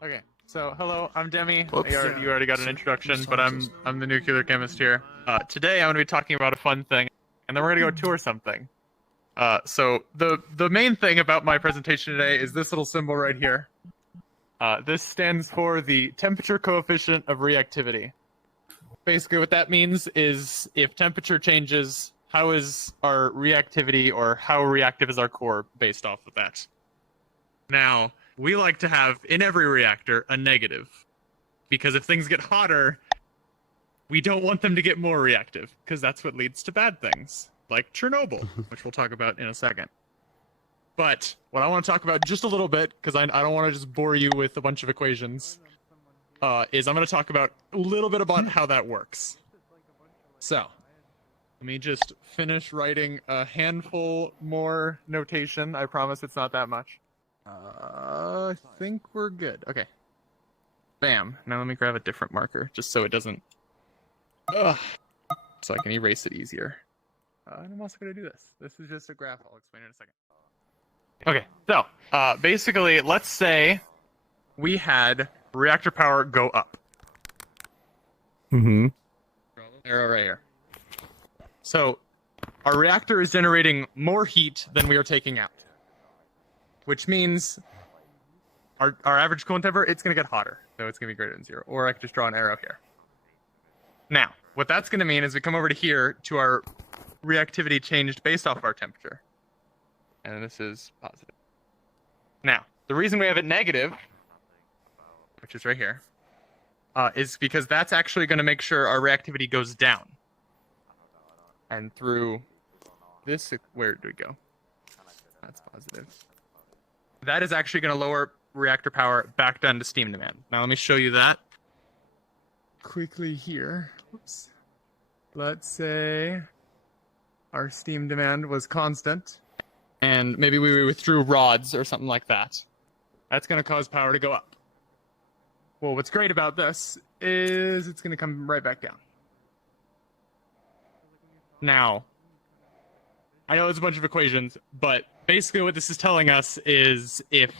Okay, so hello, I'm Demi. Whoops. You already got an introduction, but I'm the nuclear chemist here. Today I'm going to be talking about a fun thing, and then we're going to go tour something. So the main thing about my presentation today is this little symbol right here. This stands for the temperature coefficient of reactivity. Basically what that means is if temperature changes, how is our reactivity, or how reactive is our core based off of that? Now, we like to have, in every reactor, a negative. Because if things get hotter, we don't want them to get more reactive, because that's what leads to bad things, like Chernobyl, which we'll talk about in a second. But what I want to talk about just a little bit, because I don't want to just bore you with a bunch of equations, is I'm going to talk about a little bit about how that works. So, let me just finish writing a handful more notation. I promise it's not that much. I think we're good. Okay. Bam. Now let me grab a different marker, just so it doesn't... so I can erase it easier. And I'm also going to do this. This is just a graph. I'll explain in a second. Okay, so, basically, let's say we had reactor power go up. Mm-hmm. Arrow right here. So, our reactor is generating more heat than we are taking out. Which means our average coolant temperature, it's going to get hotter. So it's going to be greater than 0. Or I could just draw an arrow here. Now, what that's going to mean is we come over to here to our reactivity changed based off of our temperature. And this is positive. Now, the reason we have it negative, which is right here, is because that's actually going to make sure our reactivity goes down. And through this, where do we go? That's positive. That is actually going to lower reactor power back down to steam demand. Now let me show you that quickly here. Oops. Let's say our steam demand was constant, and maybe we withdrew rods or something like that. That's going to cause power to go up. Well, what's great about this is it's going to come right back down. Now, I know it's a bunch of equations, but basically what this is telling us is if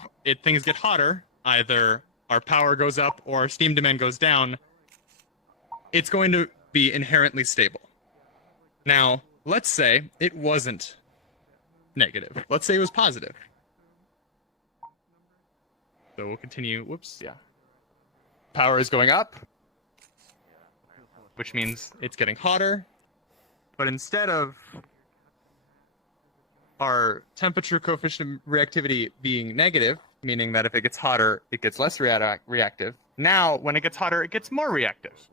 things get hotter, either our power goes up or our steam demand goes down, it's going to be inherently stable. Now, let's say it wasn't negative. Let's say it was positive. So we'll continue. Whoops, yeah. Power is going up, which means it's getting hotter. But instead of our temperature coefficient reactivity being negative, meaning that if it gets hotter, it gets less reactive. Now, when it gets hotter, it gets more reactive,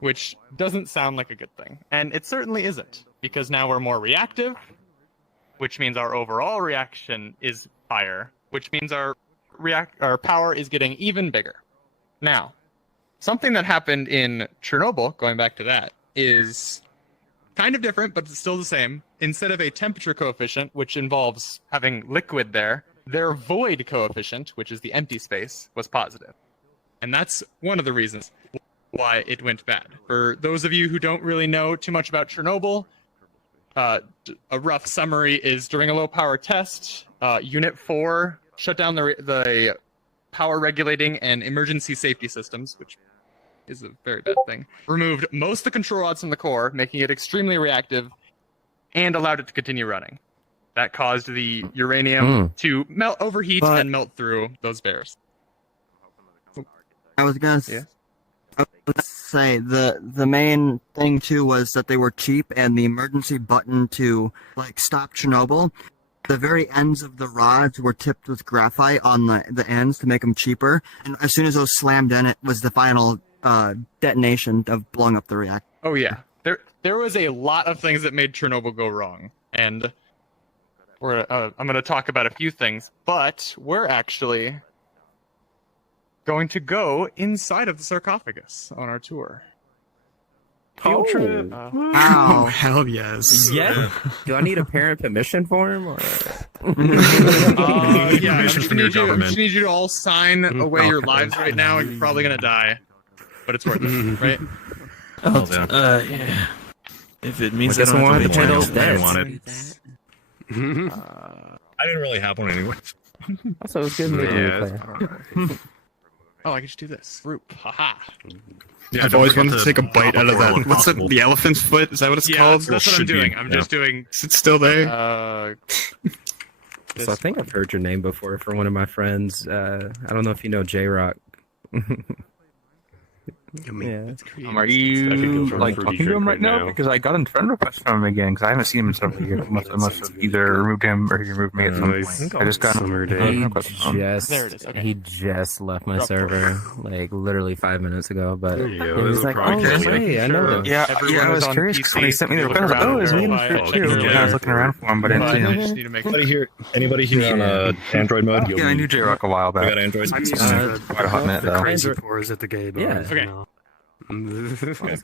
which doesn't sound like a good thing. And it certainly isn't, because now we're more reactive, which means our overall reaction is higher, which means our power is getting even bigger. Now, something that happened in Chernobyl, going back to that, is kind of different, but it's still the same. Instead of a temperature coefficient, which involves having liquid there, their void coefficient, which is the empty space, was positive. And that's one of the reasons why it went bad. For those of you who don't really know too much about Chernobyl, a rough summary is during a low power test, Unit 4 shut down the power regulating and emergency safety systems, which is a very bad thing. Removed most of the control rods from the core, making it extremely reactive, and allowed it to continue running. That caused the uranium to overheat and melt through those bears. I was gonna say the main thing too was that they were cheap, and the emergency button to stop Chernobyl, the very ends of the rods were tipped with graphite on the ends to make them cheaper. And as soon as those slammed in, it was the final detonation of blowing up the reactor. Oh yeah, there was a lot of things that made Chernobyl go wrong, and I'm going to talk about a few things, but we're actually going to go inside of the sarcophagus on our tour. Field trip. Wow. Hell yes. Yeah. Do I need a parent permission form? Or... Yeah, I just need you to all sign away your lives right now, and you're probably going to die. But it's worth it, right? Yeah. If it means I don't want to pay those debts. I didn't really have one anyway. That's what I was giving Yeah. Oh, I can just do this. Group. Haha. Yeah, I've always wanted to take a bite out of that. What's it? The elephant's foot? Is that what it's called? That's what I'm doing. I'm just doing. Is it still there? So I think I've heard your name before from one of my friends. I don't know if you know J-Rock. Yeah. Are you like talking to him right now? Because I got a friend request from him again. Because I haven't seen him in several years. I must have either removed him or he removed me at some point. I just got a request from him. There it is. Okay. He just left my server like literally 5 minutes ago. But There he you go. was like, "Oh, hey, I know them." Yeah, I was curious because when he sent me the request, I was like, "Oh, is he in the too?" And I was looking around for him, but I didn't see him. just need to make Anybody here on Android mode? Yeah, I knew J-Rock a while I back. got Android. I'm used to quite a hot minute, though. Crazy pores at the gay bars. Yeah. Okay. You know.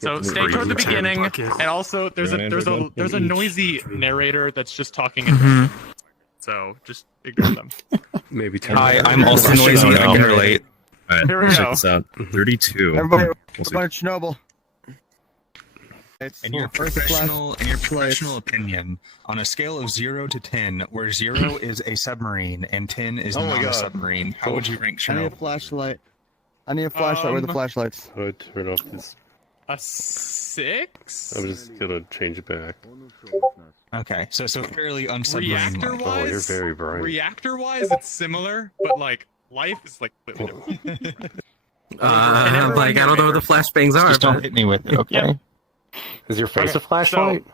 So stay toward the beginning, Bucket. and also there's a noisy narrator that's just talking. So just ignore them. Maybe 10. Hi, I'm also noisy. I can relate. Alright, Here we check go. this out. 32. Everybody, We'll what see. about Chernobyl? It's In your professional opinion, on a scale of 0 to 10, where 0 is a submarine and 10 is not a submarine, how would you rank I need a Chernobyl? flashlight. I need a flashlight. Where are the flashlights? I would turn off this. A 6? I'm just gonna change it back. Okay, so fairly unsubmarine. Reactor-wise, Oh, you're very bright. Reactor-wise, it's similar, but like life is like completely different. Like I don't know what the flashbangs are. Just don't But hit me with it, okay? Yep. Is your face Okay, a flashlight?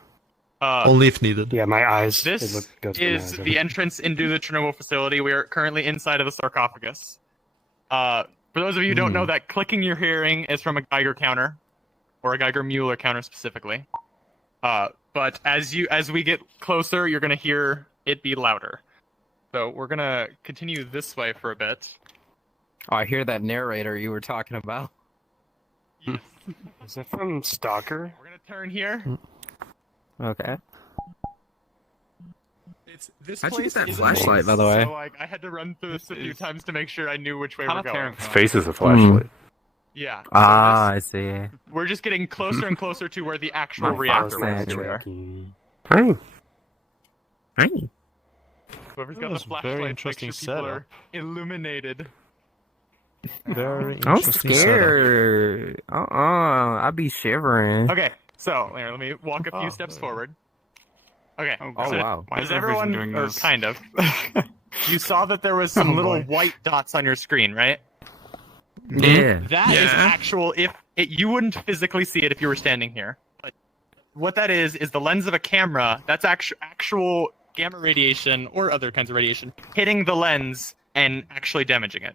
Only if needed. Yeah, my eyes. This is the entrance into the Chernobyl facility. We are currently inside of the sarcophagus. For those of you who don't know, that clicking you're hearing is from a Geiger counter, or a Geiger-Mueller counter specifically. But as we get closer, you're gonna hear it be louder. So we're gonna continue this way for a bit. oh, I hear that narrator you were talking about. Yes. Is that from Stalker? We're gonna turn here. Okay. It's this How'd you place get that is flashlight, a by the maze, way? So like I had to run through this a few times to make sure I knew which way we're going. His face is a flashlight. Yeah. so Ah, this- I see. we're just getting closer and closer to where the actual My reactor father's was. Here we are. Hey. Hey. Whoever's got That the was a very flashlight, interesting make sure people are setup. illuminated. Very I'm interesting setup. scared. I'd be shivering. Okay, so here, let me walk a few Oh, steps yeah. forward. Okay. Oh, so wow. Why Does is everyone everyone, doing or this? kind of, you saw that there was some little white dots on your screen, right? Yeah. That is Yeah. actual. You wouldn't physically see it if you were standing here. But what that is the lens of a camera. That's actual gamma radiation or other kinds of radiation hitting the lens and actually damaging it.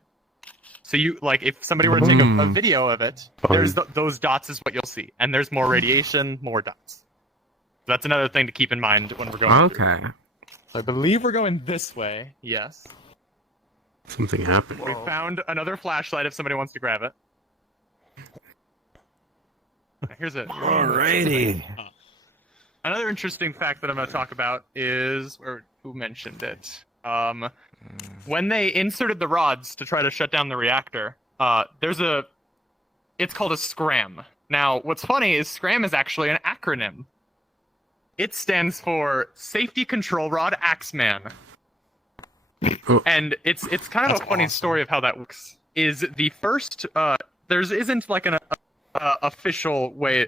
So you like if somebody were to take a video of it, there's those dots is what you'll see, and there's more radiation, more dots. So that's another thing to keep in mind when we're going. through. Okay. So I believe we're going this way. Yes. Something happened. We found another flashlight if somebody wants to grab it. Here's it. Alrighty. Another interesting fact that I'm going to talk about is, or who mentioned it? When they inserted the rods to try to shut down the reactor, it's called a Scram. Now, what's funny is Scram is actually an acronym. It stands for Safety Control Rod Axeman. And it's kind of a funny story of how that works. Is the first there isn't like an official way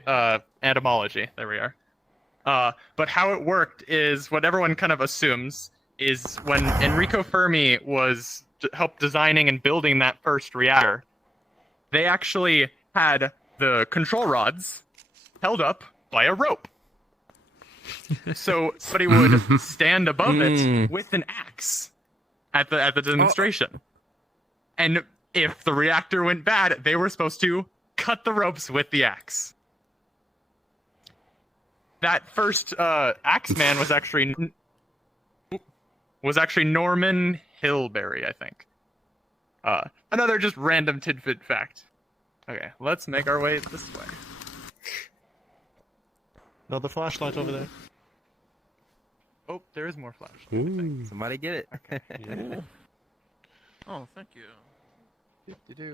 etymology. There we are. But how it worked is what everyone kind of assumes is when Enrico Fermi was helped designing and building that first reactor, they actually had the control rods held up by a rope. So somebody would stand above it with an axe at the demonstration. And if the reactor went bad, they were supposed to cut the ropes with the axe. That first Axeman was actually Norman Hilberry, I think. Another just random tidbit fact. Okay, let's make our way this way. Another flashlight over there. Oh, there is more flash. Somebody get it. Yeah. Oh, thank you.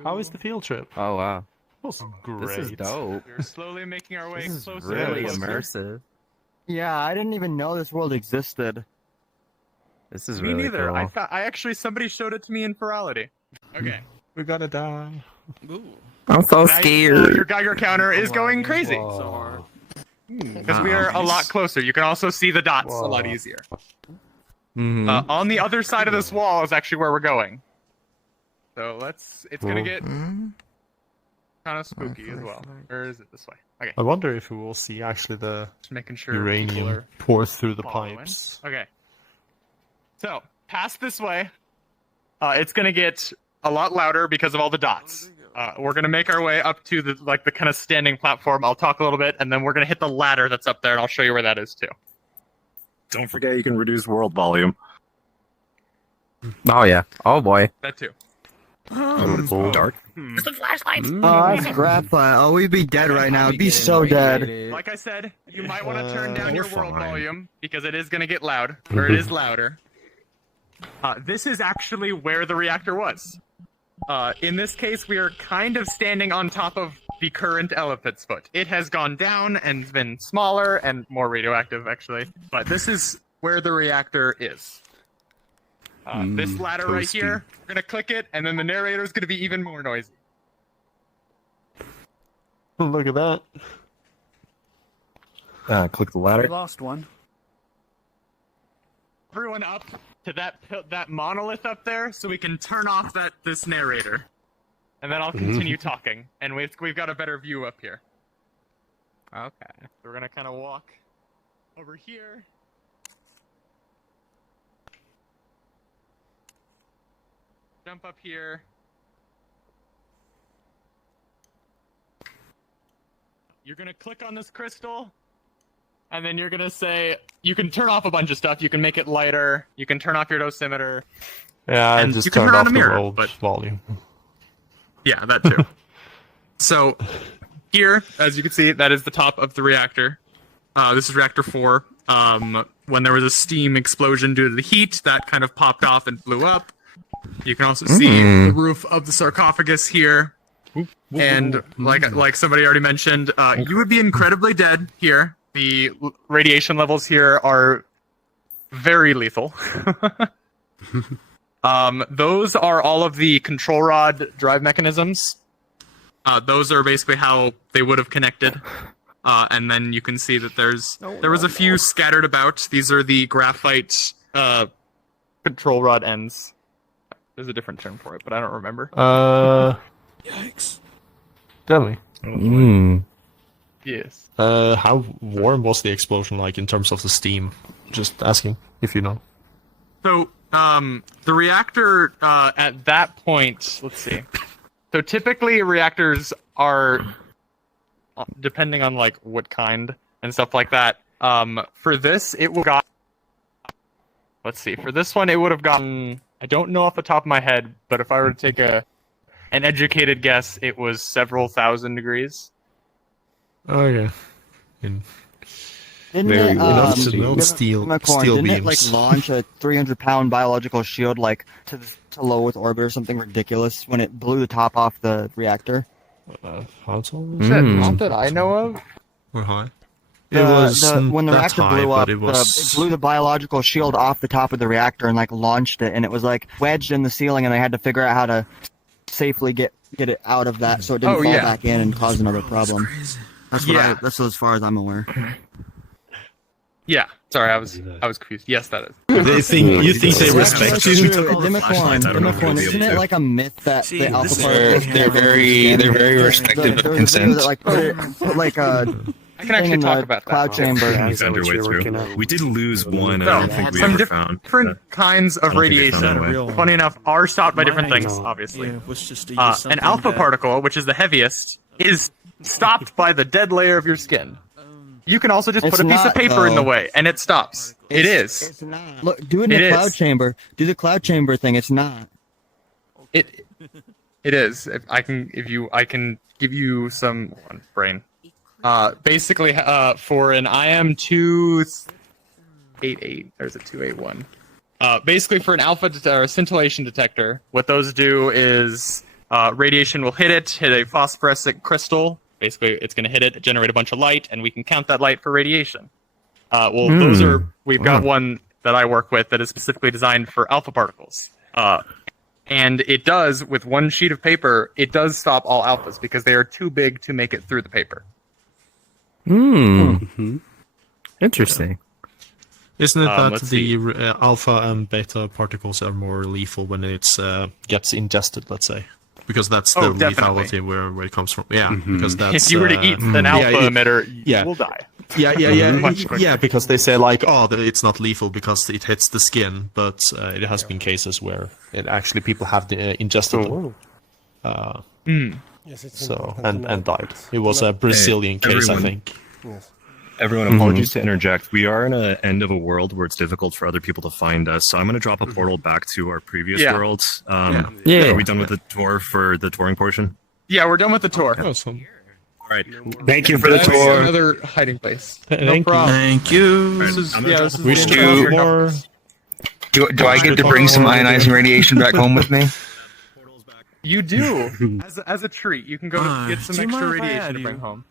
How was the field trip? Oh wow. It was great. This is dope. We're slowly making our way This is closer. really and closer. immersive. Yeah, I didn't even know this world existed. This is Me really neither. cool. I actually somebody showed it to me in virality. Okay, We gotta die. I'm so Now scared. your Geiger counter is going crazy. Because we are a lot closer. You can also see the dots a lot easier. On the other side of this wall is actually where we're going. So it's gonna get kind of spooky as well. Or is it this way? Okay. I wonder if we will see actually the Just making sure people uranium are pour through the following. pipes. Okay. So, past this way, it's gonna get a lot louder because of all the dots. We're gonna make our way up to the kind of standing platform. I'll talk a little bit, and then we're gonna hit the ladder that's up there, and I'll show you where that is too. Don't forget you can reduce world volume. Oh yeah. Oh boy. That too. Dark. Oh, that's graphite. Oh, we'd be dead right now. We'd be so dead. Like I said, you might want to turn down your world volume because it is gonna get loud, or it is louder. This is actually where the reactor was. In this case, we are kind of standing on top of the current elephant's foot. It has gone down and been smaller and more radioactive, actually. But this is where the reactor is. This ladder right here, we're going to click it, and then the narrator is going to be even more noisy. Look at that. Click the ladder. Lost one. Everyone up to that monolith up there so we can turn off this narrator. And then I'll continue talking. And we've got a better view up here. Okay. So we're going to kind of walk over here. Jump up here. You're going to click on this crystal. And then you're going to say, you can turn off a bunch of stuff. You can make it lighter. You can turn off your dosimeter. Yeah, I And just you can turned turn on off a the mirror, world but- volume. Yeah, that too. So, here, as you can see, that is the top of the reactor. This is reactor 4. When there was a steam explosion due to the heat, that kind of popped off and blew up. You can also see the roof of the sarcophagus here. And like somebody already mentioned, you would be incredibly dead here. The radiation levels here are very lethal. Those are all of the control rod drive mechanisms. Those are basically how they would have connected. And then you can see that there was a few scattered about. These are the graphite control rod ends. There's a different term for it, but I don't remember. Yikes. Tell Mm. Yes. how warm was the explosion like in terms of the steam? Just asking if you know. So, the reactor, at that point, let's see. So typically reactors are, depending on like what kind and stuff like that, for this, it would got, let's see, for this one, it would have gotten, I don't know off the top of my head, but if I were to take an educated guess, it was several thousand degrees. Oh yeah. Didn't Very it, enough to melt steel Demicorn, beams. didn't it like launch a 300-pound biological shield like to low Earth orbit or something ridiculous when it blew the top off the reactor? How tall? Not that I know of. Or high? When the reactor blew up, it it blew the biological shield off the top of the reactor and like launched it, and it was like wedged in the ceiling, and they had to figure out how to safely get it out of that so it didn't fall back in and cause another problem. That's what that's as far as I'm aware. Yeah. Sorry, I was confused. Yes, that is. You think they respect you? Demicorn, isn't it like a myth that the alpha particles They're very respected of consent. I can actually talk about cloud that. chamber. We did lose one. So, I don't think we some ever found. different kinds of I don't think they found that radiation, way. funny enough, are stopped by different things, obviously. An alpha particle, which is the heaviest, is stopped by the dead layer of your skin. You can also just put a piece of paper in the way, and it stops. It is. It's not. Look, do it in the cloud chamber. Do the cloud chamber thing. It's not. It is. I can give you some brain. Basically, for an IM 288, there's a 281. Basically, for an alpha or a scintillation detector, what those do is radiation will hit a phosphorescent crystal. Basically, it's going to hit it, generate a bunch of light, and we can count that light for radiation. Those are. We've got one that I work with that is specifically designed for alpha particles. And it does, with one sheet of paper, it does stop all alphas because they are too big to make it through the paper. Interesting. Isn't it that the alpha and beta particles are more lethal when it gets ingested, let's say? Because that's the lethality where it comes from. Yeah, because that's... If you were to eat an alpha emitter, you will die. Yeah, because they say like, oh, it's not lethal because it hits the skin, but it has been cases where actually people have ingested them. So and died. It was a Brazilian case, I think. Yes. Everyone, apologies to interject. We are in an end of a world where it's difficult for other people to find us, so I'm going to drop a portal back to our previous worlds. Are we done with the tour for the touring portion? Yeah, we're done with the tour. Awesome. All right. Thank you for the tour. Another hiding place. No problem. Thank you. We should do more. Do I get to bring some ionizing radiation back home with me? You do. As a treat, you can go get some extra radiation to bring home.